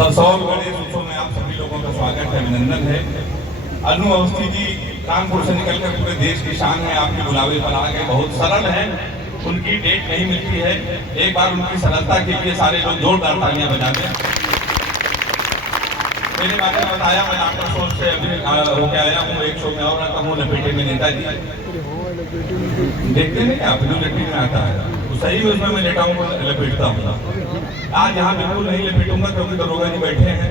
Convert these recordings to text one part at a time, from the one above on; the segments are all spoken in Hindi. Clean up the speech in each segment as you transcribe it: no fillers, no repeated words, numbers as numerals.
सरसौर गणेश उत्सव में आप सभी लोगों का स्वागत है, अभिनंदन है। अनु अवस्थी जी कानपुर से निकलकर पूरे देश की शान है, आपके बुलावे पर आ गए। बहुत सरल है, उनकी डेट नहीं मिलती है। एक बार उनकी सरलता के लिए सारे लोग जोरदार तालियां बजा दें। मेरे बारे में बताया, मैं डॉक्टर सोच से अभी होके आया हूँ, एक शो में और आता हूँ, लपेटे में नेताजी देखते हैं क्या फिल्म लपेटे में आता है, तो सही में उसमें मैं लेटा हूँ, लपेटता हूँ। आज यहाँ बिल्कुल नहीं लपेटूंगा क्योंकि दरोगा जी बैठे हैं।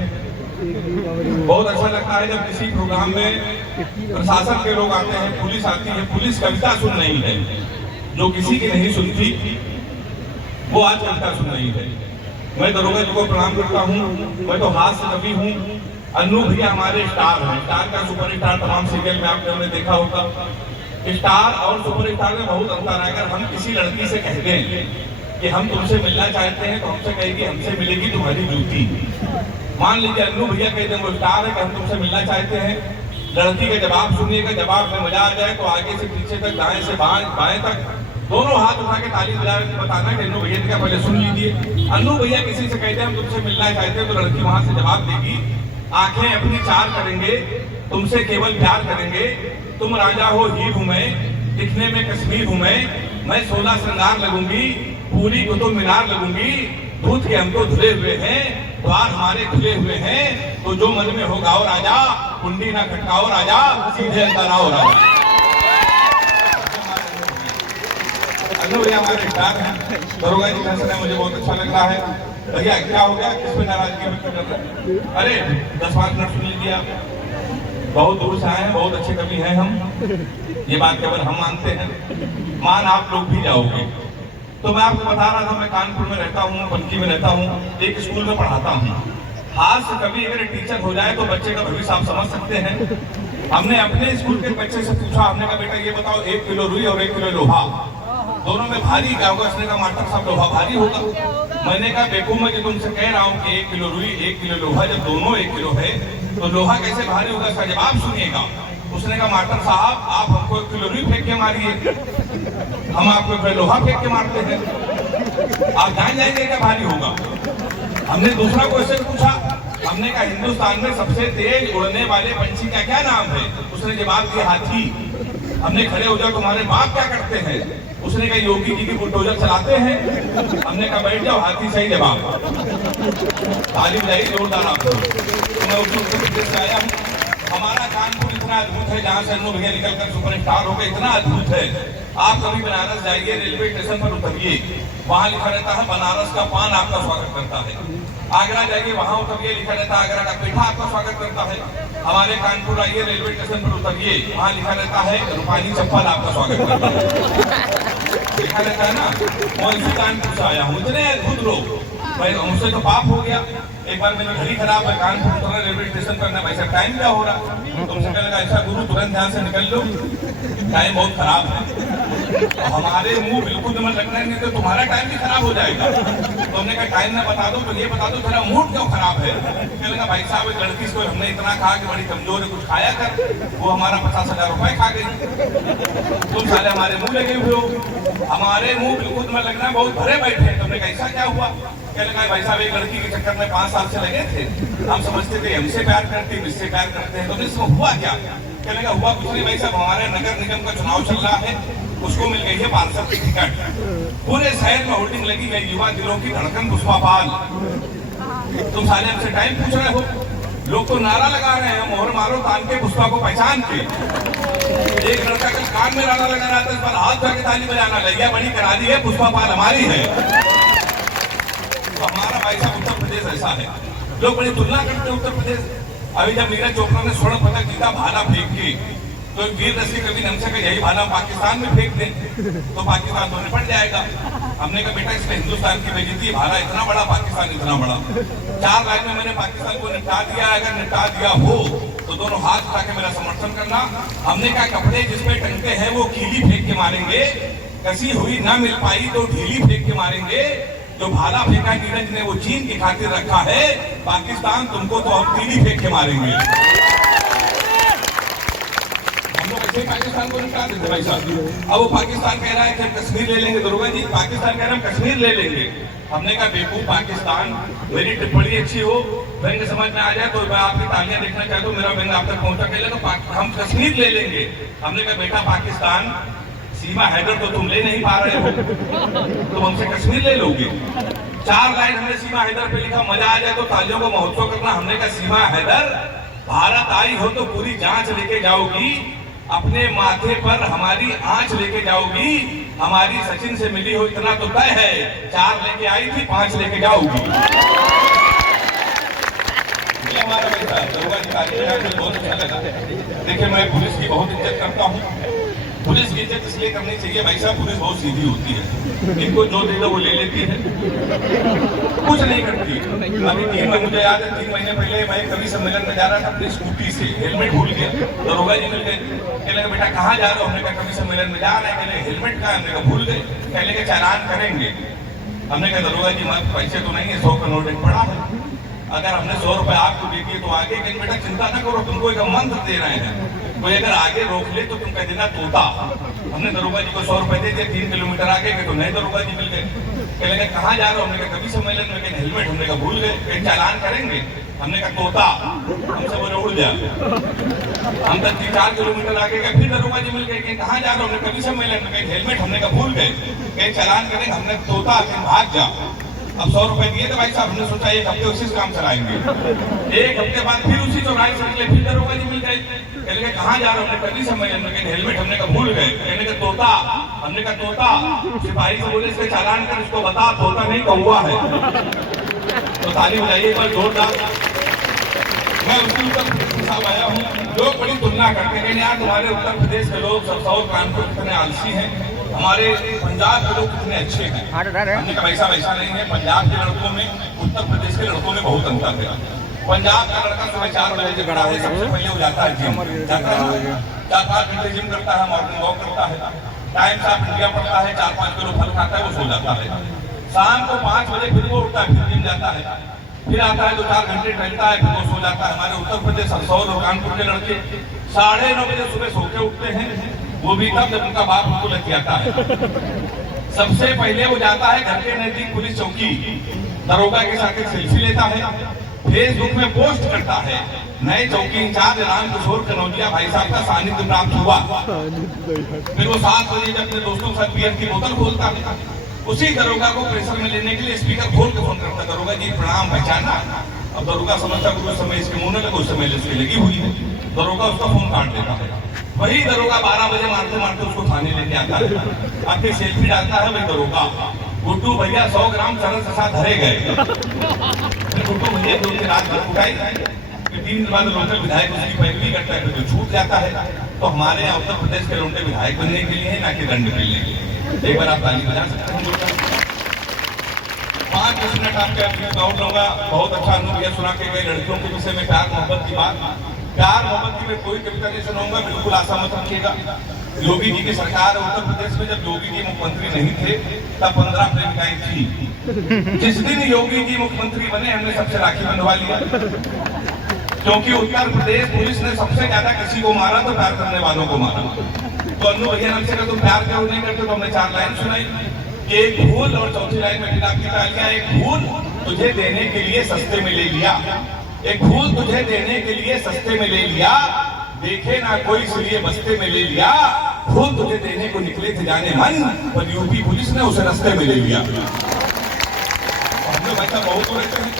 बहुत अच्छा लगता है जब किसी प्रोग्राम में प्रशासन के लोग आते हैं, पुलिस आती है। पुलिस कविता सुन रही है, जो किसी की नहीं सुनती वो आज कविता सुन रही है। मैं दरोगा जी को प्रणाम करता हूँ। मैं तो हास्य कवि हूँ। अन्नू भैया हमारे स्टार हैं, स्टार का सुपर स्टार तमाम सीरियल में आपने देखा होगा। स्टार और सुपर स्टार में बहुत अंतर है। अगर हम किसी लड़की से कहते हैं कि हम तुमसे मिलना चाहते हैं तो हमसे कहेगी हमसे मिलेगी तुम्हारी जूती। मान लीजिए अन्नू भैया कहते हैं वो स्टार है कि हम तुमसे मिलना चाहते हैं, लड़की का जवाब सुनिएगा, जवाब में मजा आ जाए तो आगे से पीछे तक, दाएं से बाएं तक दोनों हाथ उठा के ताली बजा के बताना कि अन्नू भैया का पहले सुन लीजिए। अन्नू भैया किसी से कहते हैं हम तुमसे मिलना चाहते हैं तो लड़की वहां से जवाब देगी, आंखें अपनी चार करेंगे, तुमसे केवल प्यार करेंगे। तुम राजा हो हीर हूं मैं, दिखने में कश्मीर हूं मैं 16 श्रृंगार लगूंगी, पूरी कुतुब मीनार लगूंगी। दूध के हमको धुले हुए हैं, द्वार हमारे खुले हुए हैं, तो जो मन में होगा और राजा, कुंडी ना खटकाओ राजा, सीधे अंदर आओ राजा। अन्नू भैया हमारे स्टार हैं। दरोगा जी का फैसला मुझे बहुत अच्छा लग रहा है। भैया क्या हो गया, किस पे नाराजगी व्यक्त कर रहे हैं? अरे 10-5 मिनट सुन लीजिए आप। बहुत दूर से आए हैं, बहुत अच्छे कवि हैं हम, ये बात केवल हम मानते हैं, मान आप लोग भी जाओगे। तो मैं आपको बता रहा था, मैं कानपुर में रहता हूँ, पनकी में रहता हूँ, एक स्कूल में पढ़ाता हूँ। हास्य कवि अगर टीचर हो जाए तो बच्चे का भविष्य आप समझ सकते हैं। हमने अपने स्कूल के बच्चे से पूछा, हमने कहा बेटा ये बताओ 1 किलो रुई और 1 किलो लोहा दोनों में भारी क्या होगा? उसने कहा मास्टर साहब लोहा भारी होगा। मैंने कहा बेवकूफ, मैं तुमसे कह रहा हूँ कि 1 किलो रुई 1 किलो लोहा, जब दोनों 1 किलो है तो लोहा कैसे भारी होगा? इसका जवाब सुनिएगा। उसने कहा मास्टर साहब आप हमको 1 किलो रुई फेंक के मारिए, हम आपको 1 किलो लोहा फेंक के मारते हैं, आप जान जाएंगे क्या भारी होगा? हमने दूसरा क्वेश्चन पूछा, हमने कहा हिंदुस्तान में सबसे तेज उड़ने वाले पंछी का क्या नाम है? उसने जवाब दिया हाथी। हमने खड़े हो जाओ, तुम्हारे बाप क्या करते हैं? उसने कहा योगी जी की बुलडोजर चलाते हैं। हमने कहा बैठ जाओ, हाथी सही जवाब। ताली बजाई जोरदार आपको। तो मैं उत्तर प्रदेश से आया हूँ। हमारा कानपुर इतना अद्भुत है, जहाँ से अन्नू भैया निकलकर सुपरस्टार हो गए, इतना अद्भुत है। आप कभी बनारस जाइए, रेलवे स्टेशन पर उतरिए, वहाँ लिखा रहता है बनारस का पान आपका स्वागत करता है। आगरा जाइए, वहाँ उतरिए, लिखा रहता है आगरा का पेठा आपका स्वागत करता है। हमारे कानपुर आइए, रेलवे स्टेशन पर उतरिए, वहाँ लिखा रहता है रूपानी चप्पल आपका स्वागत करता है। लिखा रहता है ना। मैं इसी कानपुर से आया हूँ, इतने अद्भुत लोग। भाई मुझसे तो पाप हो गया। एक बार मेरी घड़ी खराब है, कानपुर उतरा रेलवे स्टेशन पर, ना भाई साहब टाइम क्या हो रहा? तुमसे कहने लगा ऐसा गुरु तुरंत ध्यान से निकल लो, टाइम बहुत खराब है। तो हमारे मुंह बिल्कुल मन लगना नहीं तो तुम्हारा टाइम भी खराब हो जाएगा। तो हमने कहा टाइम ना बता दो तो ये बता दो तेरा मूड क्यों खराब है? कहने लगा भाई साहब एक लड़की को हमने इतना कहा कि बड़ी कमजोर है, कुछ खाया कर, वो हमारा 50,000 रुपए खा गई। तुम साले हमारे मुंह लगे हुए हो। हमारे मुंह बिल्कुल मन लगना बहुत भरे बैठे हैं। तुमने कहा ऐसा क्या हुआ? कहने लगा भाई साहब एक लड़की के चक्कर में 5 साल से लगे थे, हम समझते थे हमसे प्यार करते हैं, इससे प्यार करते हैं। तो इसमें हुआ क्या? कहने लगा हुआ कुछ नहीं भाई साहब, हमारे नगर निगम का चुनाव चल रहा है, उसको मिल गई है पार्षद की टिकट। पूरे शहर में होर्डिंग लगी है युवा दिलों की धड़कन पुष्पा पाल। तुम साले हमसे टाइम पूछ रहे हो? लोग तो नारा लगा रहे हैं मोहर मारो तान के पुष्पा को पहचान के। एक लड़का कल कान में नारा लगा रहा था, इस पर हाथ जाके ताली बजाना लगिया बड़ी करा दी है, पुष्पा पाल हमारी है। तो हमारा भाई साहब उत्तर प्रदेश ऐसा है, लोग बड़ी तुलना करते हैं उत्तर प्रदेश। अभी जब नीरज चोपड़ा ने स्वर्ण पदक जीता भाला फेंक के, तो वीर रसी कवि ने हमसे कहा यही भाला पाकिस्तान में फेंक दें तो पाकिस्तान तो निपट जाएगा। हमने कहा बेटा इसमें हिंदुस्तान की बेइज्जती, भाला इतना बड़ा, पाकिस्तान इतना बड़ा। 4 लाइन में मैंने पाकिस्तान को निपटा दिया। अगर निपटा दिया हो तो दोनों हाथ उठा के मेरा समर्थन करना। हमने कहा कपड़े जिसपे टंगते हैं वो कीली फेंक के मारेंगे, कसी हुई ना मिल पाई तो ढीली फेंक के मारेंगे। जो भाला फेंका नीरज ने वो चीन की खातिर रखा है, पाकिस्तान तुमको तो अब तीली फेंक के मारेंगे। हम लोग ऐसे पाकिस्तान को निपटा देते भाई साहब। अब वो पाकिस्तान कह रहा है कि हम कश्मीर ले लेंगे, दरोगा जी पाकिस्तान कह रहा है हम कश्मीर ले लेंगे। हमने कहा बेवकूफ, पाकिस्तान मेरी टिप्पणी अच्छी हो व्यंग समझ में आ जाए तो मैं आपकी तालियां देखना चाहता हूँ, मेरा व्यंग आप तक पहुंचा के तो हम कश्मीर ले लेंगे। हमने कहा बेटा पाकिस्तान सीमा हैदर तो तुम ले नहीं पा रहे हो, तुम हमसे कश्मीर ले लोगे। 4 लाइन हमने सीमा हैदर पे लिखा, मजा आ जाए तो तालियों को महोत्सव करना। हमने कहा सीमा हैदर भारत आई हो तो पूरी जांच लेके जाओगी, अपने माथे पर हमारी आंच लेके जाओगी, हमारी सचिन से मिली हो इतना तो तय है, 4 लेके आई थी 5 लेके जाओगी। हमारा बेटा बहुत अच्छा लगा। देखिए मैं पुलिस की बहुत इज्जत करता हूँ, पुलिस की इज्जत इसलिए करनी चाहिए भाई साहब, पुलिस बहुत सीधी होती है, इनको जो दे दो वो ले लेती है, कुछ नहीं करती। अभी 3 महीने मुझे याद है, 3 महीने पहले मैं कवि सम्मेलन में जा रहा था अपनी स्कूटी से, हेलमेट भूल गया, दरोगा जी मिल गए, कहने लगे बेटा कहाँ जा रहे हो? हमने कहा कवि सम्मेलन में जा रहे हैं। कहने हेलमेट का, हमने कहा भूल गए, कहने के चालान करेंगे। हमने कहा दरोगा जी मैं पैसे तो नहीं है, 100 का नोट पड़ा है, अगर हमने 100 रुपए आपको दे दिए तो आगे कहीं बेटा चिंता ना करो, तुमको एक मंत्र दे रहे हैं, कोई अगर आगे रोक ले तो तुम कह देना तोता। हमने दरोगा जी को 100 रुपए दे दिए, 3 किलोमीटर आगे गए तो नए दरोगा जी मिल गए, कहने लगे कहाँ जा रहे हो? हमने कहा कवि सम्मेलन में, कहीं हेलमेट, हमने कहा भूल गए, कहीं चालान करेंगे, हमने कहा तोता, हमसे बोले उड़ जा। हम तक 3-4 किलोमीटर आगे गए, फिर दरोगा जी मिल गए, कहीं कहाँ जा रहे हो? हमने कवि सम्मेलन में, कहीं हेलमेट, हमने कहा भूल गए, कहीं चालान करेंगे, हमने तोता, कहीं भाग जा। अब 100 रुपए दिए थे भाई साहब, हमने सोचा 1 हफ्ते उसी काम चलाएंगे। 1 हफ्ते बाद फिर उसी चौराहे से निकले, फिर दरोगा जी मिल गए, कहने लगे कहाँ जा रहे हो? हमने कवि सम्मेलन में, कहीं हेलमेट, हमने कहा भूल गए, कहने लगे तोता, हमने कहा तोता, सिपाही से बोले इसके चालान कर, इसको बता तोता नहीं कौवा है। तो ताली बजाइए एक बार जोरदार। मैं उसके ऊपर साहब आया हूँ, लोग बड़ी तुलना करते हैं, यार तुम्हारे उत्तर प्रदेश के लोग सब कानपुर कितने आलसी हैं, हमारे पंजाब के लोग कितने अच्छे हैं। हमने कहा ऐसा नहीं है, पंजाब के लड़कों में उत्तर प्रदेश के लड़कों में बहुत अंतर है। पंजाब का लड़का सुबह 4 बजे खड़ा है, सबसे पहले हो जाता है जिम, जाता है 4-5 घंटे जिम करता है, मॉर्निंग वॉक करता है, टाइम से इंडिया पढ़ता है, 4-5 किलो फल खाता है, वो सो जाता है। शाम को 5 बजे फिर वो उठता है, फिर जिम जाता है, फिर आता है 2-4 घंटे टहलता है, फिर वो सो जाता है। हमारे उत्तर प्रदेश और कानपुर के लड़के 9:30 बजे सुबह सो के उठते हैं, वो भी तब जब उनका बाप उनको लग जाता है। सबसे पहले वो जाता है घर के नजदीक पुलिस चौकी, दरोगा के साथ एक सेल्फी लेता है, फेसबुक में पोस्ट करता है, नए चौकी इंचार्ज राम किशोर कनौजिया भाई साहब का सानिध्य प्राप्त हुआ। फिर वो 7 बजे जब अपने दोस्तों के साथ बियर की बोतल खोलता है, उसी दरोगा को प्रेशर में लेने के लिए स्पीकर खोल के फोन करता है, दरोगा जी प्रणाम पहचाना। अब दरोगा समझता उस समय इसके मुंह न लगे, उस समय उसकी लगी हुई है, दरोगा उसका फोन काट देता है। वही दरोगा 12 बजे मारते मारते उसको थाने लेके आता है, अपनी सेल्फी डालता है, वही दरोगा गुड्डू भैया 100 ग्राम चरस के साथ धरे गए। गुड्डू भैया 2 दिन रात भर उठाई, फिर 3 दिन बाद लोकल विधायक उसकी पैरवी करता है, तो छूट जाता है। तो हमारे यहाँ उत्तर प्रदेश के लोग विधायक बनने के लिए ना कि दंड मिलने के लिए। एक बार आप ताली बजा सकते हैं। 5 मिनट आपके दौड़ लूंगा। बहुत अच्छा अनुभव सुना के गए लड़कियों के विषय में, प्यार मोहब्बत की बात। प्यार मोहब्बत की मैं कोई कविता नहीं सुनाऊंगा, बिल्कुल आशा मत रखिएगा। योगी जी की सरकार उत्तर प्रदेश में, जब योगी जी मुख्यमंत्री नहीं थे तब 15 प्रेमिकाएं थी। जिस दिन योगी जी मुख्यमंत्री बने हमने सबसे राखी बंधवा लिया, क्योंकि उत्तर प्रदेश पुलिस ने सबसे ज्यादा किसी को मारा तो प्यार करने वालों को मारा। तो अन्नू भैया हमसे कहा तुम प्यार क्यों नहीं करते, तो हमने 4 लाइन सुनाई, एक फूल, और चौथी लाइन में फिर आपकी तालियां, एक फूल तुझे देने के लिए सस्ते में ले लिया, एक फूल तुझे देने के लिए सस्ते में ले लिया, देखे ना कोई इसलिए बस्ते में ले लिया, फूल तुझे देने को निकले थे जाने मन, पर यूपी पुलिस ने उसे रास्ते में ले लिया। हमने बच्चा बहुत रहते हैं।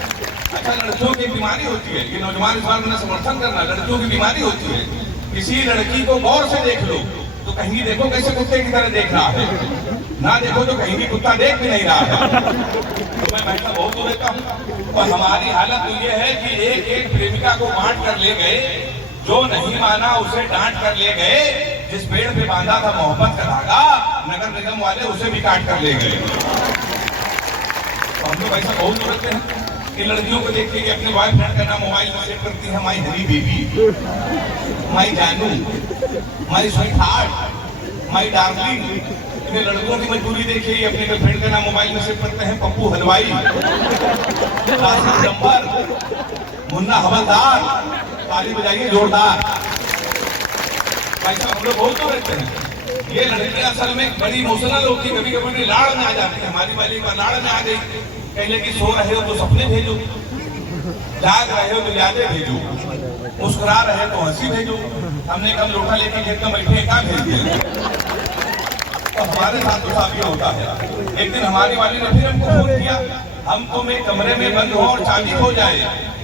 अच्छा, लड़कियों की बीमारी होती है, ये नौजवान इस बार मेरा समर्थन करना, लड़कियों की बीमारी होती है, किसी लड़की को गौर से देख लो तो कहीं देखो कैसे कुत्ते की तरह देख रहा है, ना देखो तो कहीं भी कुत्ता देख भी नहीं रहा है। तो मैं बैठा बहुत हो रहता हूँ। और हमारी हालत तो ये है कि एक एक प्रेमिका को बांट कर ले गए, जो नहीं माना उसे डांट कर ले गए, जिस पेड़ पे बांधा था मोहब्बत का धागा नगर निगम वाले उसे भी काट कर ले गए। तो हम लोग ऐसा बहुत करते हैं कि लड़कियों को देख के अपने बॉयफ्रेंड का नाम मोबाइल में सेव करती है, माई हनी बेबी, माई जानू, my sweet heart, my darling. इन्हें लड़कों की मजबूरी देखिए, अपने गर्लफ्रेंड का नाम मोबाइल में सेव करते हैं, पप्पू हलवाई, राशिद जम्बर, मुन्ना हवलदार। ताली बजाइए जोरदार। भाई साहब हम लोग बहुत तो रहते हैं। ये लड़की असल में बड़ी इमोशनल होती है, कभी कभी लाड़ में आ जाती है। हमारी वाली बार लाड़ में आ गई, कहने की सो रहे हो तो सपने भेजो, जाग रहे हो तो यादें भेजो, मुस्कुरा रहे तो हंसी भेजो। हमने कब लोटा लेके खेत में बैठे क्या भेज दिया। तो हमारे साथ तो साफ ये होता है। एक दिन हमारी वाली ने फिर हमको फोन किया, हम तुम एक कमरे में बंद हो और चाबी हो जाए।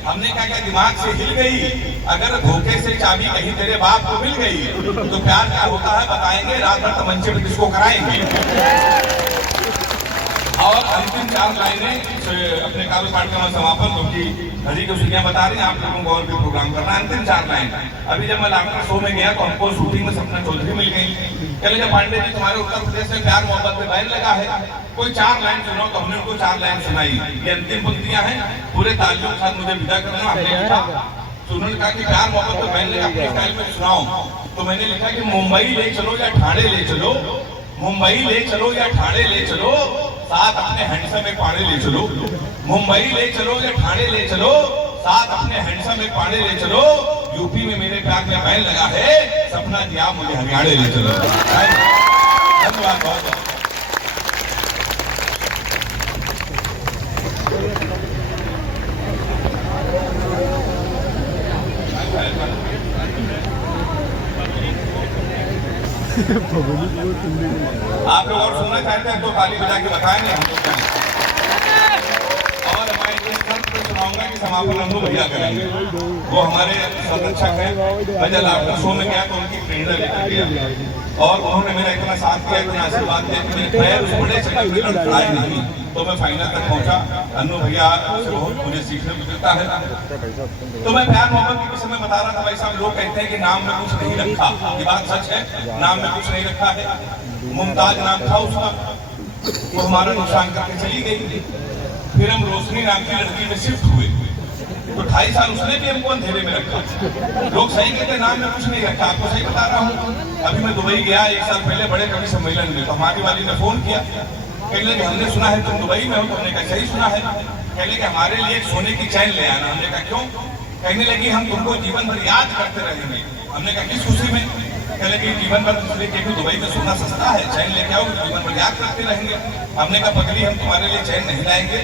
हमने कहा क्या दिमाग से हिल गई, अगर धोखे से चाबी कहीं तेरे बाप को मिल गई तो प्यार क्या होता है बताएंगे, रात भर तमंचे में किसको कराएंगे। और अंतिम 4 लाइनें अपने काव्य पाठ का समापन, क्योंकि हरी की सुनिया बता रही हैं आप लोगों को और भी प्रोग्राम करना। अंतिम 4 लाइन, अभी जब मैं लाफ्टर शो में गया तो हमको शूटिंग में सपना चौधरी मिल गई। कहले पांडे जी तुम्हारे उत्तर प्रदेश में प्यार मोहब्बत में बैन लगा है, कोई 4 लाइन सुनाओ। तो हमने उनको 4 लाइन सुनाई। ये अंतिम पंक्तियां हैं, पूरे तालियों के साथ मुझे विदा करना। हमने लिखा, तो उन्होंने कहा कि प्यार मोहब्बत में बैन लगा, अपने स्टाइल में सुनाओ। तो मैंने लिखा कि मुंबई ले चलो या ठाणे ले चलो, मुंबई ले चलो या ठाणे ले चलो, साथ अपने हैंडसम एक पाड़े ले चलो। मुंबई ले चलो या ठाणे ले चलो, साथ अपने हैंडसम एक पाड़े ले चलो। यूपी में मेरे प्यार में बैन लगा है, सपना कि आप मुझे हरियाणा ले चलो। धन्यवाद बहुत। आप लोग और सुनना चाहते हैं तो ताली बजा के बताएं, नहीं हम लोग और मैं ये सब सुनाऊंगा कि समापन अनु भैया करेंगे। वो हमारे संरक्षक हैं। मैं जब लाफ्टर शो में गया तो उनकी प्रेरणा लेकर गया और उन्होंने मेरा इतना साथ किया, इतना आशीर्वाद दिया कि मेरे पैर उस बड़े चक्कर में लड़खड़ाए नहीं तो मैं फाइनल तक पहुंचा। अनु भैया से बहुत मुझे सीखने को मिलता है। तो मैं प्यार मोहब्बत के विषय में बता रहा था। भाई साहब लोग कहते हैं कि नाम में कुछ नहीं रखा, ये बात सच है, नाम में कुछ नहीं रखा है। मुमताज नाम था उसका, वो हमारा नुकसान करके चली गई। फिर हम रोशनी नाम की लड़की में शिफ्ट हुए तो 2.5 साल उसने भी हमको अंधेरे में रखा। लोग सही कहते नाम में कुछ नहीं रखा, आपको सही बता रहा हूँ। अभी मैं दुबई गया 1 साल पहले बड़े कवि सम्मेलन में, तो हमारी वाली ने फोन किया, कहने लगे हमने सुना है तुम दुबई में हो। तो हमने कहा सही सुना है। कहने लगे हमारे लिए एक सोने की चैन ले आना। हमने कहा क्यों? कहने लगी हम तुमको जीवन भर याद करते रहेंगे। हमने कहा किस खुशी में? कहने लगे जीवन भर दूसरे के दुबई में सोना सस्ता है, चैन लेके आओ जीवन भर याद करते रहेंगे। हमने कहा पगली हम तुम्हारे लिए चैन नहीं लाएंगे,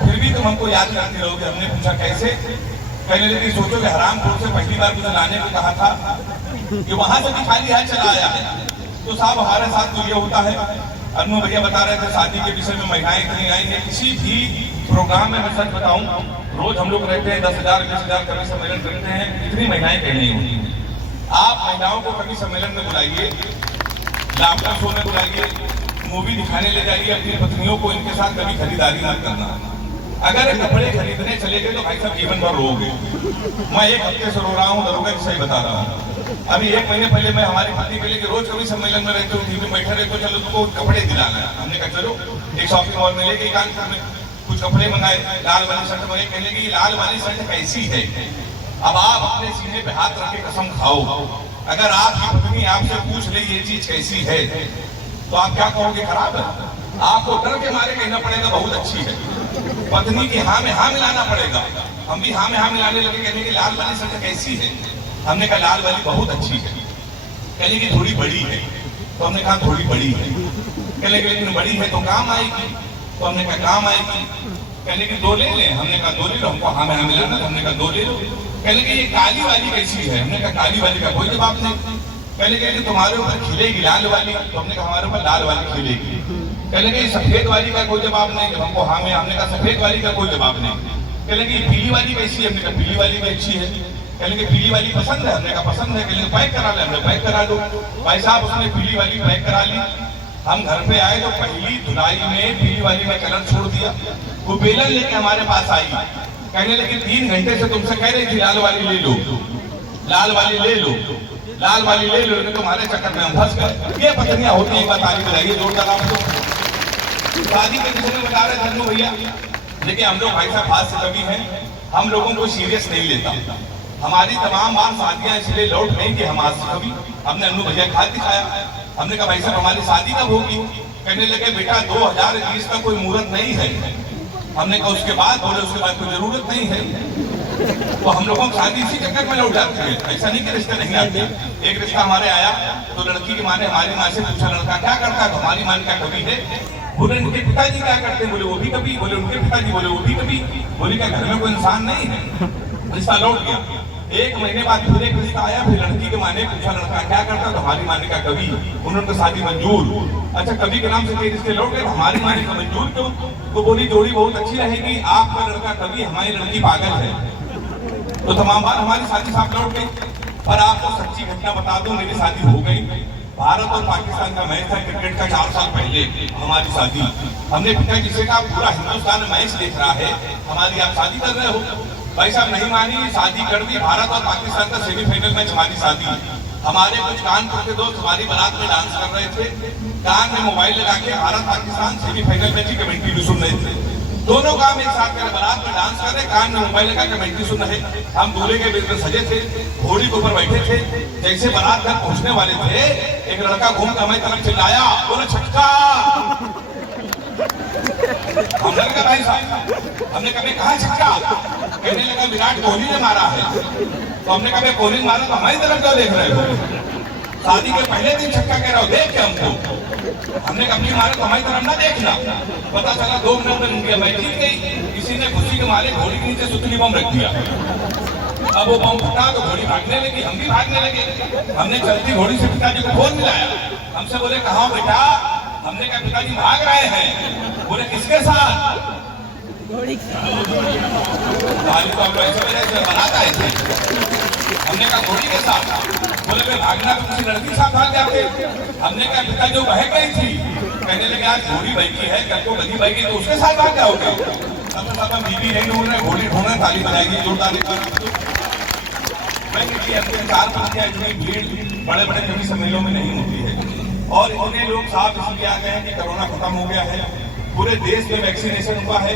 फिर भी तुम हमको याद करते रहोगे। हमने पूछा कैसे? कहने लगी सोचो कि हरामपुर से पहली बार मुझे लाने को कहा था कि वहां से भी खाली हाथ चला आया है। तो साहब हमारे साथ तो ये होता है। अनु भैया बता रहे थे शादी के विषय में महिलाएं इतनी आएंगे। किसी भी प्रोग्राम में मैं सच बताऊं, रोज हम लोग रहते हैं 10,000 20,000 कवि सम्मेलन करते हैं, इतनी महिलाएं कहीं नहीं होती। आप महिलाओं को कवि सम्मेलन में बुलाइए, लाफ्टर शो में बुलाइए, मूवी दिखाने ले जाइए, अपनी पत्नियों को इनके साथ कभी खरीदारी मत करना। अगर कपड़े खरीदने चले गए तो भाई साहब जीवन भर रोगे। मैं 1 हफ्ते से रो रहा हूँ, दरोगा जी सही बता रहा हूँ। अभी 1 महीने पहले मैं हमारी पत्नी के लिए कि रोज कवि सम्मेलन में रहते हो, टीवी में बैठे रहते हो, चलो तुमको कपड़े दिलाना है। हमने कहा चलो एक शॉपिंग मॉल में ले गई, कानपुर में कुछ कपड़े मंगाए, लाल वाली शर्ट मंगाई। कहने लगी लाल वाली शर्ट कैसी है? अब आप अपने सीने पे हाथ रख के कसम खाओ, अगर आपकी पत्नी आपसे पूछ ले ये चीज कैसी है तो आप क्या कहोगे? खराब है। आपको डर के मारे कहना पड़ेगा बहुत अच्छी है। पत्नी की हाँ में हाँ मिलाना पड़ेगा। हम भी हाँ में हाँ मिलाने लगे, कहने की लाल वाली शर्ट कैसी है? हमने कहा लाल वाली बहुत अच्छी है। कहने की थोड़ी बड़ी है। तो हमने कहा थोड़ी बड़ी है। कहने की लेकिन बड़ी है तो काम आएगी। तो हमने कहा काम आएगी। कहने की 2 ले लें। हमने कहा 2 ले लो। हमको हाँ में हाँ मिलाना, हमने कहा 2 ले लो। कहने की ये काली वाली कैसी है? हमने कहा काली वाली का कोई जवाब नहीं। कहने कि तुम्हारे ऊपर खिलेगी लाल वाली। तो हमने कहा हमारे ऊपर लाल वाली खिलेगी। कहने की सफेद वाली का कोई जवाब नहीं। जब हमको हाँ में, हमने कहा सफेद वाली का कोई जवाब नहीं। कहने की पीली वाली कैसी है? हमने कहा पीली वाली भी अच्छी है। कहने की पीली वाली पसंद है? हमने कहा पसंद है। कहने पैक करा ले। हमने पैक करा दो। भाई साहब उसने पीली वाली पैक करा ली। हम घर पे आए तो पहली धुलाई में पीली वाली में कलर छोड़ दिया। वो बेलन लेके हमारे पास आई, कहने लगी 3 घंटे से तुमसे कह रही थी लाल वाली ले लो, लाल वाली ले लो, लाल वाली ले लो, तुम्हारे चक्कर में हम फंस गए। ये पत्नियां होती है। ताली बजाइए जोरदार आपको। शादी के विषय में बता रहे धन्नू भैया। देखिए हम लोग भाई साहब हाथ से कवि हैं, हम लोगों को सीरियस नहीं लेता। हमारी तमाम बार शादियां इसलिए लौट नहीं कि हम हाथ से कवि। हमने अनु भैया खाद दिखाया। हमने कहा भाई साहब हमारी शादी कब होगी? कहने लगे बेटा 2020 का कोई मुहूर्त नहीं है। हमने कहा उसके बाद? बोले उसके बाद कोई जरूरत नहीं है। तो हम लोगों की शादी इसी चक्कर में लौट जाती है। ऐसा नहीं कि रिश्ते नहीं आते। एक रिश्ता हमारे आया तो लड़की की माँ ने हमारी माँ से पूछा लड़का क्या करता है? तो हमारी माँ क्या कवि है। बोले उनके पिताजी क्या करते हैं? बोले वो भी कभी। बोले उनके पिताजी? बोले वो भी कभी। बोले क्या घर में कोई इंसान नहीं है? रिश्ता लौट गया। एक महीने बाद फिर एक रिश्ता आया। फिर लड़की के माँ ने पूछा लड़का क्या करता? तो हमारी माँ ने कहा कवि। उन्होंने शादी मंजूर। अच्छा कवि के नाम से कई रिश्ते लौट गए। हमारी माँ ने कहा मंजूर क्यों? तो बोली जोड़ी बहुत अच्छी रहेगी, आपका लड़का कवि, हमारी लड़की पागल है। तो तमाम बार हमारी शादी साथ लौट गई। पर आपको सच्ची घटना बता दूं, मेरी शादी हो गई। भारत और पाकिस्तान का मैच था क्रिकेट का 4 साल पहले हमारी शादी। हमने पिताजी से कहा पूरा हिंदुस्तान मैच देख रहा है, हमारी आप शादी कर रहे हो? भाई साहब नहीं मानी, शादी कर दी। भारत और पाकिस्तान का सेमीफाइनल मैच हमारी शादी। हमारे कुछ कानपुर के दोस्त हमारी बारात में डांस कर रहे थे, कान में मोबाइल लगा के भारत पाकिस्तान सेमीफाइनल मैच की कमेंट्री भी सुन रहे थे। दोनों काम एक साथ कर, बारात में डांस कर रहे, कान में मोबाइल लगा कमेंट्री सुन रहे। हम दूल्हे के बेटे सजे थे, घोड़ी के ऊपर बैठे थे। जैसे बारात घर पहुंचने वाले थे, एक लड़का घूम कर हमारी तरफ चिल्लाया, बोला छक्का। हमने कहा भाई साहब, हमने कभी कहा छक्का? कहने लगा विराट कोहली ने मारा है। तो हमने कहा कोहली ने मारा तो हमारी तरफ क्यों देख रहे हो? शादी के पहले दिन छक्का कह रहा हो, देख के हमको। हमने कहा अपनी मारे तो हमारी तरफ ना देखना। पता चला 2 मिनट में इंडिया मैच जीत गई। किसी ने खुशी के मारे घोड़ी के नीचे सुतली बम रख दिया। अब वो बम फटा तो घोड़ी भागने लगी, हम भी भागने लगे। हमने चलती घोड़ी से पिताजी को फोन मिलाया। हमसे बोले कहाँ बेटा? हमने कहा पिताजी भाग रहे हैं। बोले किसके साथ? घोड़ी तो हम लोग ऐसे वजह से बारात आए थे। हमने कहा घोड़ी के साथ। बोले भाई भागना तो किसी लड़की के साथ भाग जाते। हमने कहा पिता जो बह गई थी। कहने लगे आज घोड़ी बहकी है, कल को गधी बहकी तो उसके साथ भाग जाओगे। सबसे ज्यादा बीबी नहीं ढूंढ रहे, घोड़ी ढूंढ रहे, ताली बजाएगी जोरदार। भीड़ बड़े बड़े कवि सम्मेलनों में नहीं होती है। और इतने लोग साफ इसलिए आ गए हैं कि कोरोना खत्म हो गया है, पूरे देश में वैक्सीनेशन हुआ है।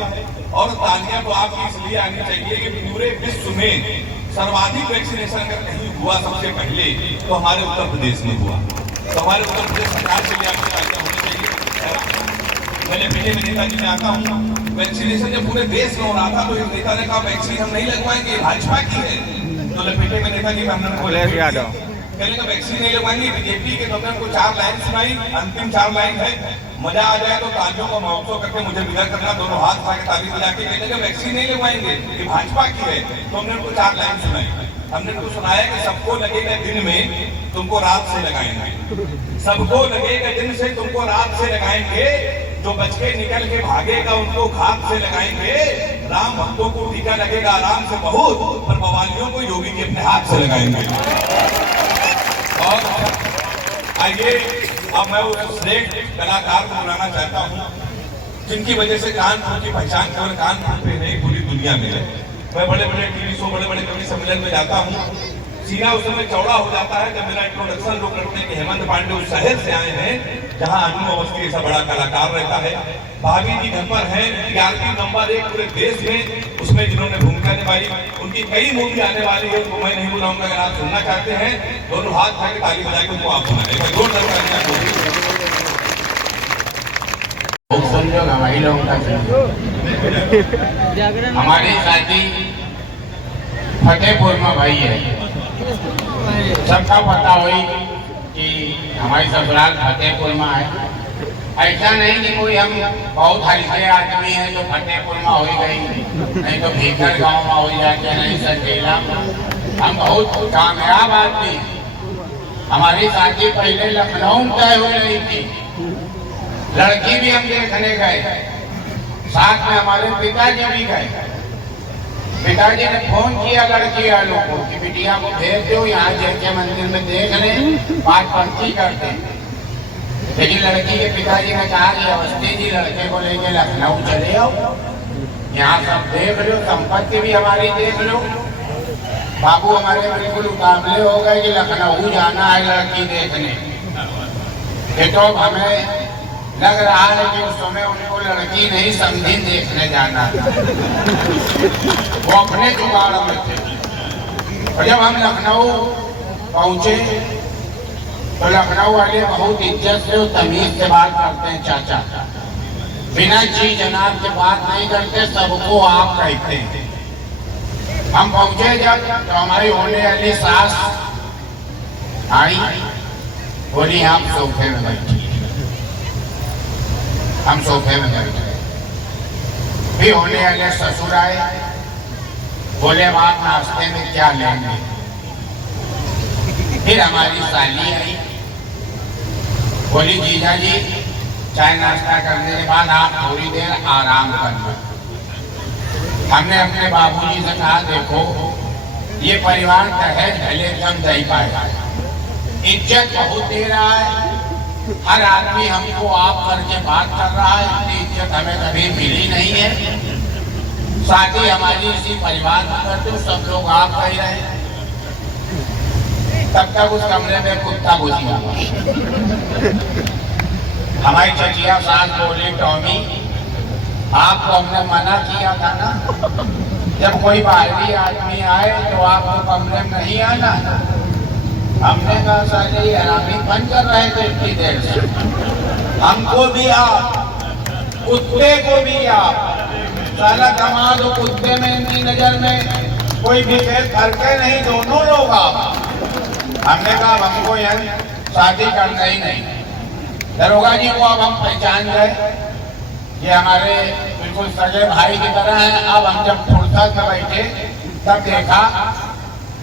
और तालियां तो आपकी इसलिए आनी चाहिए कि पूरे विश्व में सर्वाधिक वैक्सीनेशन अगर कहीं हुआ सबसे पहले तो हमारे उत्तर प्रदेश में हुआ। तो हमारे उत्तर प्रदेश सरकार से भी आपकी तालियां होनी चाहिए। मैंने पीछे में नेताजी में आता हूँ, वैक्सीनेशन जब पूरे देश में हो रहा था तो एक नेता ने कहा वैक्सीन हम नहीं लगवाएंगे, भाजपा की है। तो लपेटे में नेताजी का हमने कहने का वैक्सीन नहीं लगवाएंगे बीजेपी के। तो हमने उनको 4 लाइन सुनाई, अंतिम 4 लाइन है, मजा आ जाए तो तालियों का महोत्सव करके मुझे विदा करना, दोनों हाथ उठा के ताली बजा के। कहने का वैक्सीन नहीं लगवाएंगे, ये भाजपा की है। तो हमने उनको 4 लाइन सुनाई। हमने उनको सुनाया कि सबको लगेगा दिन में, तुमको रात से लगाएंगे। सबको लगेगा दिन से, तुमको रात से लगाएंगे। जो बच के निकल के भागेगा उनको घात से लगाएंगे। राम भक्तों को टीका लगेगा आराम से बहुत, पर बवालियों को योगी जी अपने हाथ से लगाएंगे। और आइए अब मैं उस श्रेष्ठ कलाकार को बुलाना चाहता हूँ जिनकी वजह से कानपुर की पहचान केवल कानपुर पे नहीं पूरी दुनिया में है। मैं बड़े बड़े टीवी शो, बड़े बड़े कवि सम्मेलन में जाता हूँ, सीना उस समय चौड़ा हो जाता है जब मेरा इंट्रोडक्शन लोग करते हैं कि हेमंत पांडे उस शहर से आए हैं जहाँ अनु अवस्थी ऐसा बड़ा कलाकार रहता है। भाभी जी घर पर है, टीआरपी नंबर 1 पूरे देश में, उसमें जिन्होंने भूमिका निभाई। उनकी कई मूवी आने वाली है, उनको मैं नहीं बुलाऊंगा। अगर आप सुनना चाहते हैं दोनों हाथ उठा के ताली बजा के उनको आप सुनाएंगे। संयोग हमारे लोगों का हमारी शादी फतेहपुर में भाई है। सबका पता हुई कि हमारी ससुराल फतेहपुर में है। ऐसा नहीं कि कोई हम बहुत हल्के आदमी हैं जो फतेहपुर में हो गई, नहीं तो भीतर गांव में हो जाते, नहीं सचेला में। हम बहुत कामयाब आदमी। हमारी शादी पहले लखनऊ में तय हो रही थी। लड़की भी हम देखने गए, साथ में हमारे पिताजी भी गए। पिताजी ने फोन किया लड़की वालों को कि बिटिया को भेज दो, यहाँ जैसे मंदिर में देख लें, बात पर्ची करते हैं। लेकिन लड़की के पिताजी ने कहा कि अवस्थी जी लड़के को लेके लखनऊ चले आओ, यहाँ सब देख लो, संपत्ति भी हमारी देख लो। बाबू हमारे बिल्कुल उतावले हो गए कि लखनऊ जाना है लड़की देखने। ये तो हमें लग रहा है कि उस समय उनको लड़की नहीं समझी देखने जाना था, वो अपने जुगाड़ में थे। और जब हम लखनऊ पहुंचे तो लखनऊ वाले बहुत इज्जत से और तमीज से बात करते हैं। चाचा बिना जी जनाब के बात नहीं करते, सबको आप कहते हैं। हम पहुंचे जब तो हमारी होने वाली सास आई, बोली आप सोफे में बैठी। हम सोफे में बैठ गए। भी होने वाले ससुर आए, बोले आप नाश्ते में क्या लेंगे। फिर हमारी साली आई, बोली जीजा जी चाय नाश्ता करने के बाद आप थोड़ी देर आराम कर लो। हमने अपने बाबूजी से कहा देखो ये परिवार दहेज भले कम नहीं पाएगा, इज्जत बहुत दे रहा है, हर आदमी हमको आप करके बात कर रहा है, इतनी इज्जत हमें कभी मिली नहीं है। शादी हमारी इसी परिवार में करते हो, सब लोग आप कह रहे हैं। तब तक उस कमरे में कुत्ता घुस गया। हमारी चचिया सास बोली टॉमी आपको हमने मना किया था ना, जब कोई बाहरी आदमी आए तो आपको कमरे में नहीं आना। हमने कहा साले ये हरामी बंद कर रहे थे इतनी देर से, हमको भी आप, कुत्ते को भी आप, साला कमा दो कुत्ते में इनकी नजर में कोई विशेष फर्क है नहीं, दोनों लोग आप। हमने कहा हमको यहाँ शादी करना ही नहीं। दरोगा जी को अब हम पहचान गए, ये हमारे बिल्कुल सगे भाई की तरह हैं। अब हम जब फुर्सत में बैठे तब देखा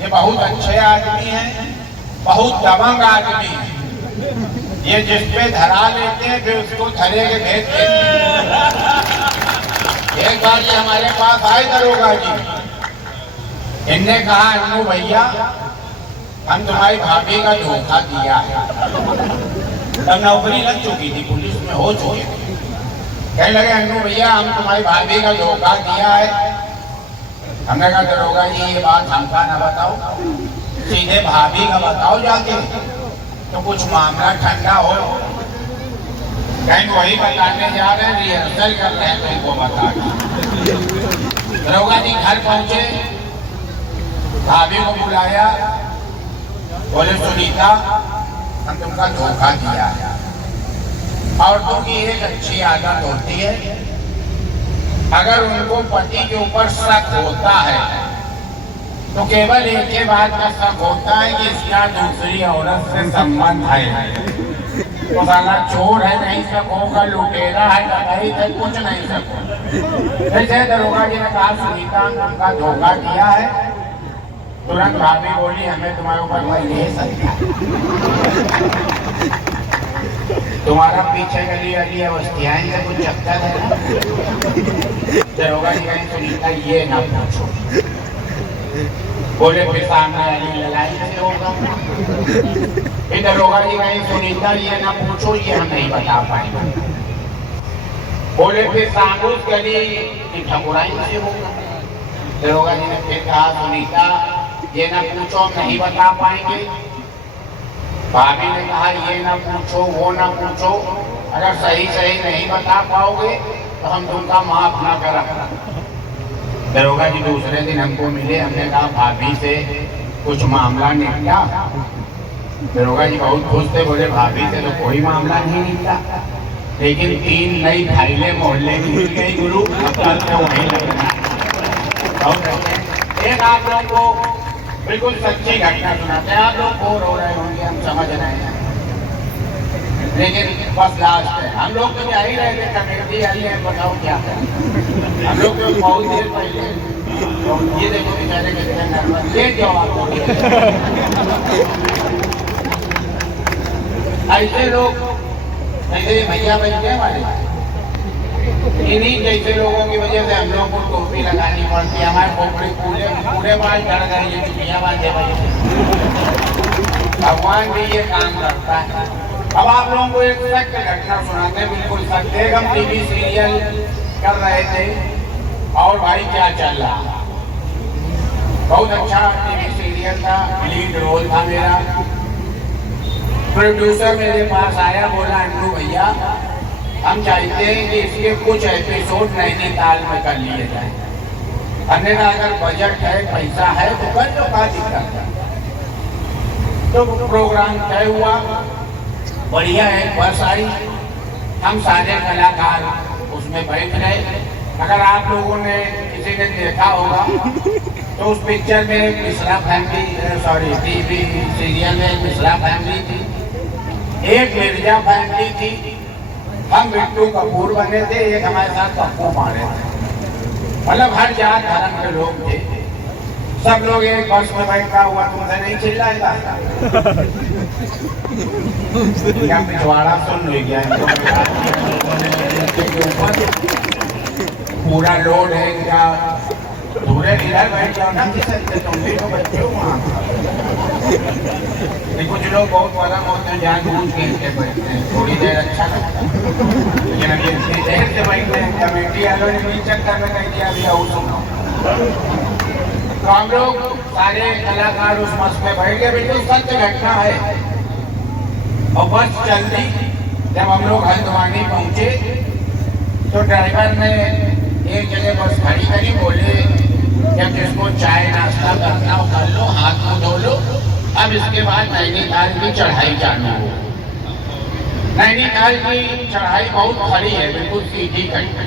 ये बहुत अच्छे आदमी हैं, बहुत दबंग आदमी हैं। ये जिस पे धरा लेते हैं फिर उसको धरे के भेज देते हैं। एक बार ये हमारे पास आए दरोगा जी, इनने कहा अन्नू भैया हम तुम्हारी भाभी का धोखा दिया है। तब नौकरी लग चुकी थी, पुलिस में हो चुकी थी। कहने लगे अन्नू भैया हम तुम्हारी भाभी का धोखा दिया है। हमने कहा दरोगा जी ये बात हमका ना बताओ, सीधे भाभी का बताओ जाके, तो कुछ मामला ठंडा हो। कहीं वही बताने जा रहे हैं, रिहर्सल कर रहे हैं तुमको बता। दरोगा जी घर पहुंचे, भाभी को बुलाया, बोले सुनीता हम तुमका धोखा दिया है। औरतों की एक अच्छी आदत होती है, अगर उनको पति के ऊपर शक होता है तो केवल एक ही बात का शक होता है कि इसका दूसरी औरत से संबंध है। तो साला चोर है नहीं शक होगा, लुटेरा है नहीं है, कुछ नहीं शक। जैसे दरोगा जी ने कहा सुनीता उनका धोखा दिया है, तुरंत भाभी बोली हमें तुम्हारे ऊपर कोई नहीं सकता, तुम्हारा पीछे गली वाली अवस्थियाँ से कुछ चक्कर है। दरोगा जी कहीं सुनीता ये ना पूछो, बोले फिर सामने वाली लड़ाई से होगा। फिर दरोगा जी कहीं सुनीता ये ना पूछो, ये हम नहीं बता पाएंगे। बोले फिर सामूस गली की ठकुराई से होगा। दरोगा जी ने फिर कहा सुनीता ये ना पूछो, हम नहीं बता पाएंगे। भाभी ने कहा ये ना पूछो वो ना पूछो, अगर सही सही नहीं बता पाओगे तो हम तुमका माफ ना करा। दरोगा जी दूसरे दिन हमको मिले, हमने कहा भाभी से कुछ मामला निपटा। दरोगा जी बहुत खुश थे, बोले भाभी से तो कोई मामला नहीं निपटा, लेकिन 3 नई फाइलें मोहल्ले की मिल गई गुरु, अब कल से वहीं लगना। बहुत अच्छे। एक आप लोग को बिल्कुल सच्ची घटना सुनाते हैं, आप लोग बोर हो रहे होंगे, हम समझ रहे हैं, लेकिन बस लास्ट है। हम लोग तो जा ही रहे थे, कमेटी आई है, बताओ क्या करें। हम लोग तो बहुत देर पहले, तो ये देखो बेचारे कितने नर्वस, ये जवाब ऐसे लोग ऐसे भैया बनते हमारे, इन्हीं जैसे लोगों की वजह से हम लोग को टोपी लगानी पड़ती है। हमारे खोपड़ी पूरे बाल चढ़ गए, ये चुटिया बांधे भाई। भगवान भी ये काम करता है। अब आप लोगों को एक सत्य घटना सुनाते हैं, बिल्कुल सत्य। हम टीवी सीरियल कर रहे थे और भाई क्या चल रहा, बहुत अच्छा टीवी सीरियल था, लीड रोल था मेरा। प्रोड्यूसर मेरे पास आया, बोला अन्नू भैया हम चाहते हैं कि इसके कुछ एपिसोड नैनीताल में कर लिए जाए। हमने कहा अगर बजट है पैसा है तो कर लो, क्या दिक्कत है। तो प्रोग्राम तय हुआ, बढ़िया है, बस आई, हम सारे कलाकार उसमें बैठ गए। अगर आप लोगों ने किसी ने देखा होगा तो उस पिक्चर में Mishra family, sorry TV serial में मिश्रा फैमिली थी, एक मिर्जा फैमिली थी, हम बिट्टू कपूर बने थे, एक हमारे साथ पप्पू मारे थे। मतलब हर जात धर्म के लोग थे। सब लोग एक बस में बैठा हुआ तुमसे नहीं चिल्लाएगा क्या पिछवाड़ा सुन ले गया पूरा लोड है क्या दूरे इधर बैठ जाओ ना तुम भी तो बच्चे हो वहाँ। कुछ लोग बहुत बड़ा होते हैं जहाँ दूर के बैठते हैं, थोड़ी देर अच्छा लगता है, लेकिन अभी इतनी देर से बैठते हैं कमेटी वालों ने भी चक्कर में कह दिया अभी और सुनो। तो हम लोग सारे कलाकार उस बस में बैठ गए, बिल्कुल सत्य घटना है। और बस चल दी। जब हम लोग हल्द्वानी पहुंचे तो ड्राइवर ने एक जगह बस खड़ी करी, बोले जब जिसको चाय नाश्ता करना हो कर लो, हाथ मुंह धो लो, अब इसके बाद नैनीताल की चढ़ाई चालू हो। नैनीताल की चढ़ाई बहुत खड़ी है, बिल्कुल सीधी कटी।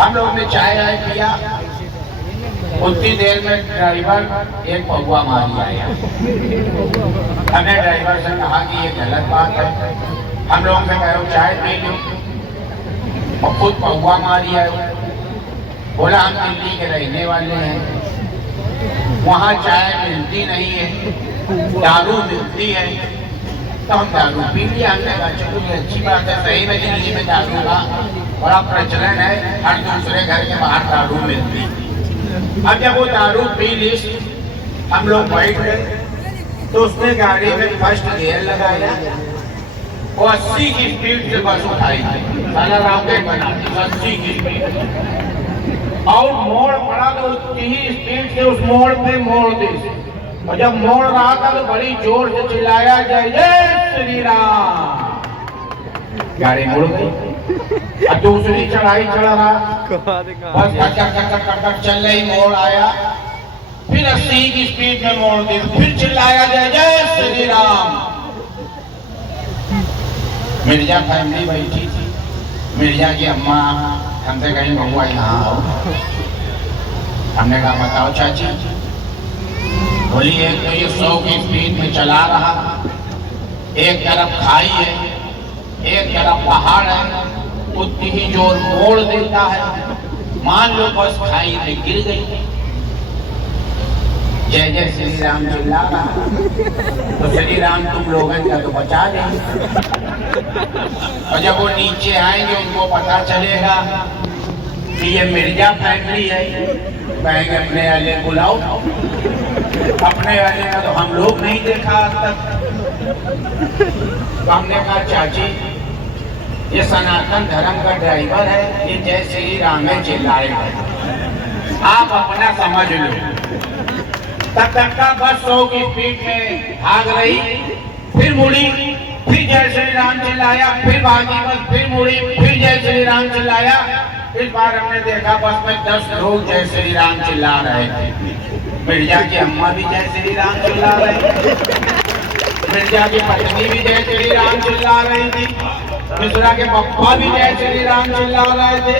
हम लोग ने चाय आए पिया, उतनी देर में ड्राइवर एक पौवा मारी आया। हमने ड्राइवर से कहा कि ये गलत बात है, हम लोगों से कहो चाय पी लो, और खुद पौवा मारी आए। बोला हम दिल्ली के रहने वाले हैं, वहाँ चाय मिलती नहीं है, दारू मिलती है, तो हम दारू पी लिया। हमने कहा चलो ये अच्छी बात है, सही में दिल्ली में दारू का बड़ा प्रचलन है, हर दूसरे घर के बाहर दारू मिलती। अब जब वो दारू पी ली, हम लोग बैठ गए, तो उसने गाड़ी में फर्स्ट गियर लगाया, वो 80 की स्पीड से बस उठाई, साला रॉकेट बना दी 80 की स्पीड, और मोड़ पड़ा तो उतनी ही स्पीड से उस मोड़ पे मोड़ दी। और जब मोड़ रहा था तो बड़ी जोर से चिल्लाया जय जय श्री राम। गाड़ी मुड़ गई, अब दूसरी चढ़ाई चढ़ रहा, बस कट चल रही, मोड़ आया, फिर 80 की स्पीड में मोड़ दी, फिर चिल्लाया जय जय श्री राम। मिर्जा फैमिली बैठी थी, मिर्जा की अम्मा हमसे कहीं बहुआ यहाँ आओ। हमने कहा बताओ चाची। बोली एक तो ये 100 की स्पीड में चला रहा, एक तरफ खाई है, एक तरफ पहाड़ है, उतनी ही जोर मोड़ देता है, मान लो बस खाई में गिर गई। जय जय श्री राम चिल्ला रहा, तो श्री राम तुम लोगों का तो बचा देंगे। और जब वो नीचे आएंगे उनको पता चलेगा कि ये मिर्जा फैमिली है, कहेंगे अपने वाले बुलाओ, अपने वाले का तो हम लोग नहीं देखा आज तक। तो हमने कहा चाची ये सनातन धर्म का ड्राइवर है, ये जय श्री राम में चिल्लाएगा, आप अपना समझ लो। तब तक का बस 100 की स्पीड में भाग रही, फिर मुड़ी, फिर जय श्री राम चिल्लाया, फिर भागी बस, फिर मुड़ी, फिर जय श्री राम चिल्लाया। इस बार हमने देखा बस में 10 लोग जय श्री राम चिल्ला रहे थे। मिर्जा की अम्मा भी जय श्री राम चिल्ला रहे थे, मिर्जा की पत्नी भी जय श्री राम चिल्ला रही थी, मिश्रा के पप्पा भी जय श्री राम चिल्ला रहे थे।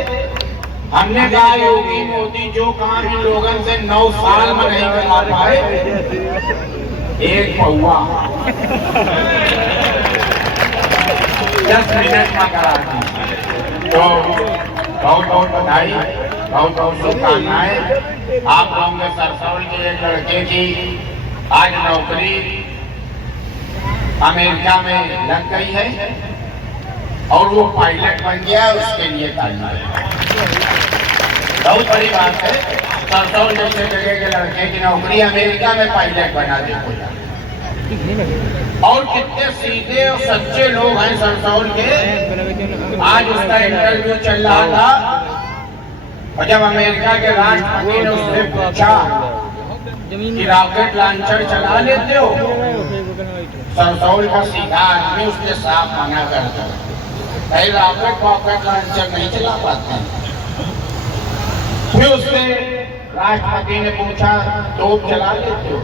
हमने कहा योगी मोदी जो काम इन लोगों से 9 साल में नहीं करा पाए, एक पौवा 10 मिनट में करा दी। तो बहुत बहुत बधाई, बहुत बहुत शुभकामनाएं। आप लोगों के सरसौल के एक लड़के की आज नौकरी अमेरिका में लग गई है और वो पायलट बन गया, उसके लिए तालियां। बहुत बड़ी बात है, सरसौल जैसे जगह के लड़के की नौकरी अमेरिका में पायलट बना दे कोई। और कितने सीधे और सच्चे लोग हैं सरसौल के। आज उसका इंटरव्यू चल रहा था और जब अमेरिका के राष्ट्रपति ने उससे पूछा कि रॉकेट लॉन्चर चला लेते हो, सरसौल का सीधा आदमी उसने साफ मना कर दिया, रॉकेट लॉन्चर नहीं चला पाते। फिर उसने राष्ट्रपति ने पूछा तोप चला लेते हो,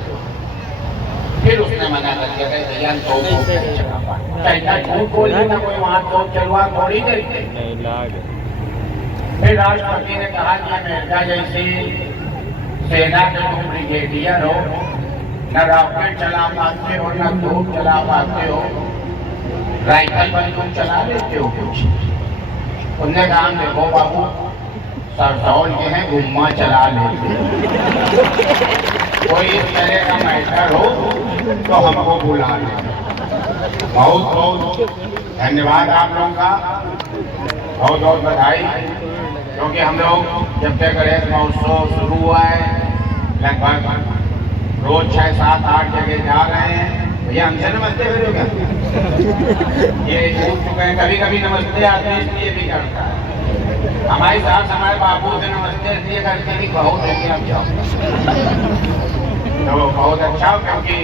फिर उसने मना कर दिया भैया तोप नहीं चला पाते, झूठ बोली ना कोई वहां तोप चलवा थोड़ी देते। फिर राष्ट्रपति ने कहा कि अमेरिका जैसी सेना के तुम ब्रिगेडियर हो, न रॉकेट चला पाते हो न तोप चला पाते हो, राइफल बंदूक चला लेते हो कुछ? उनने कहा देखो बाबू सरसौल के हैं गुम्मा चला लेते, कोई इस तरह का मैटर हो तो हमको बुला ले। बहुत बहुत धन्यवाद आप लोगों का, बहुत बहुत बधाई, क्योंकि हम लोग जब से गणेश महोत्सव शुरू हुआ है लगभग रोज 6, 7, 8 जगह जा रहे हैं। भैया हमसे नमस्ते करो क्या? ये पूछ चुके हैं, कभी कभी नमस्ते आदमी इसलिए भी करता है। हमारे साथ हमारे बापू से नमस्ते इसलिए करते कि बहुत है कि अब जाओ, तो बहुत अच्छा, क्योंकि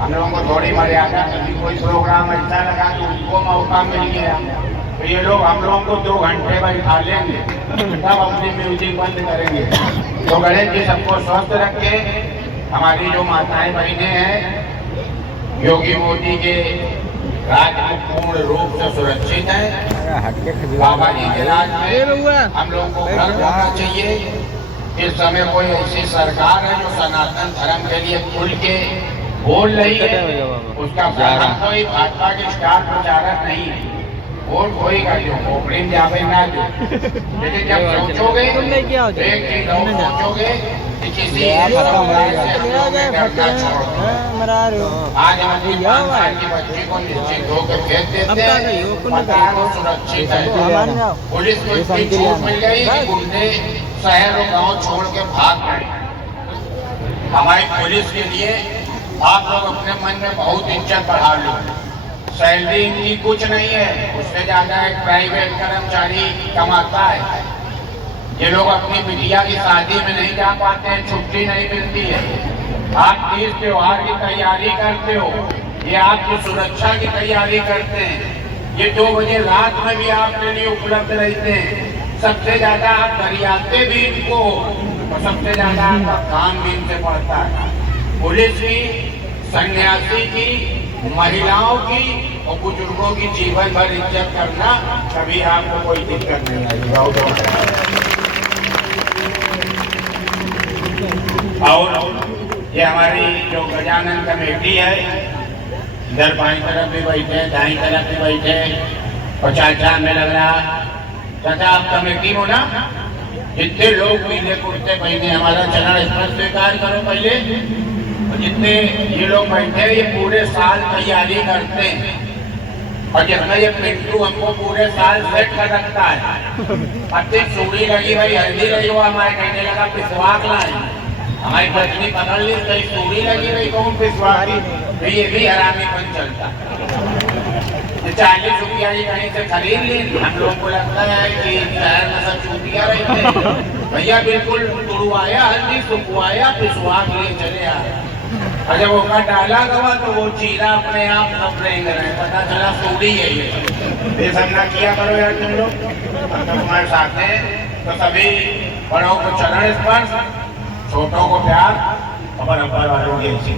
हम लोगों को थोड़ी मर्यादा, कभी कोई प्रोग्राम ऐसा लगा तो उनको मौका मिल गया तो ये लोग हम लोगों को 2 घंटे बैठा लेंगे, तब अपनी म्यूजिक बंद करेंगे। तो गणेश जी सबको स्वस्थ रखे। हमारी जो माताएं बहनें हैं योगी मोदी के राज में पूर्ण रूप से सुरक्षित है। बाबा जी के राज में हम लोग को गर्व होना चाहिए। इस समय कोई ऐसी सरकार है जो सनातन धर्म के लिए खुल के बोल रही है, उसका हम कोई भाजपा के स्टार प्रचारक नहीं है। वोट होएगा जो खोपड़ी जावे ना जो, लेकिन जब सोचोगे एक चीज और सोचोगे कि किसी आज हम अपनी 5 साल की बच्ची को निश्चित होकर भेज देते हैं, पता है वो सुरक्षित है। पुलिस को इतनी छूट मिल गई कि गुंडे शहर और गांव छोड़ के भाग गए। हमारी पुलिस के लिए आप लोग अपने मन में बहुत इज्जत बढ़ा लो। सैलरी इनकी कुछ नहीं है, उससे ज्यादा एक प्राइवेट कर्मचारी कमाता है। ये लोग अपनी बिटिया की शादी में नहीं जा पाते हैं, छुट्टी नहीं मिलती है। आप तीज त्योहार की तैयारी करते हो, ये आपकी सुरक्षा की तैयारी करते हैं। ये 2 बजे रात में भी आपके लिए उपलब्ध रहते हैं। सबसे ज्यादा आप गरियाते भी इनको, और सबसे ज्यादा आपका काम भी इनसे पड़ता है। पुलिस की, सन्यासी की, महिलाओं की और बुजुर्गों की जीवन भर इज्जत करना, कभी आपको कोई दिक्कत नहीं आएगी। और ये हमारी जो गजानन कमेटी है, इधर बाई तरफ भी बैठे, दाई तरफ भी बैठे, और चाचा में लग रहा चाचा आप कमेटी हो ना, जितने लोग पीले कुर्ते पहने हमारा चरण स्पर्श स्वीकार करो पहले। जितने ये लोग बैठे ये पूरे साल तैयारी करते हैं, और जितना ये पिंटू हमको पूरे साल सेट कर रखता है। पत्ती चूड़ी लगी भाई, हल्दी लगी, वो हमारे कहने लगा पिसवाक लाई, हमारी पत्नी पकड़ ली, कहीं चूड़ी लगी भाई कौन पिसवाकी, तो ये भी हरामीपन चलता। 40 रुपया ही कहीं से खरीद ली, हम लोग को लगता है कि शहर में सब चूतिया रहते। भैया बिल्कुल तुड़वाया, हल्दी सुखवाया, पिसवा के लिए चले आए। और जब वो डाला गवा तो वो चीरा अपने आप सब रेंग रहे, पता चला सूढ़ी है ये सब ना किया करो यार तुम लोग। तो तुम्हारे साथ है तो सभी बड़ों को चरण स्पर्श, छोटों को प्यार, और बराबर वालों की अच्छी।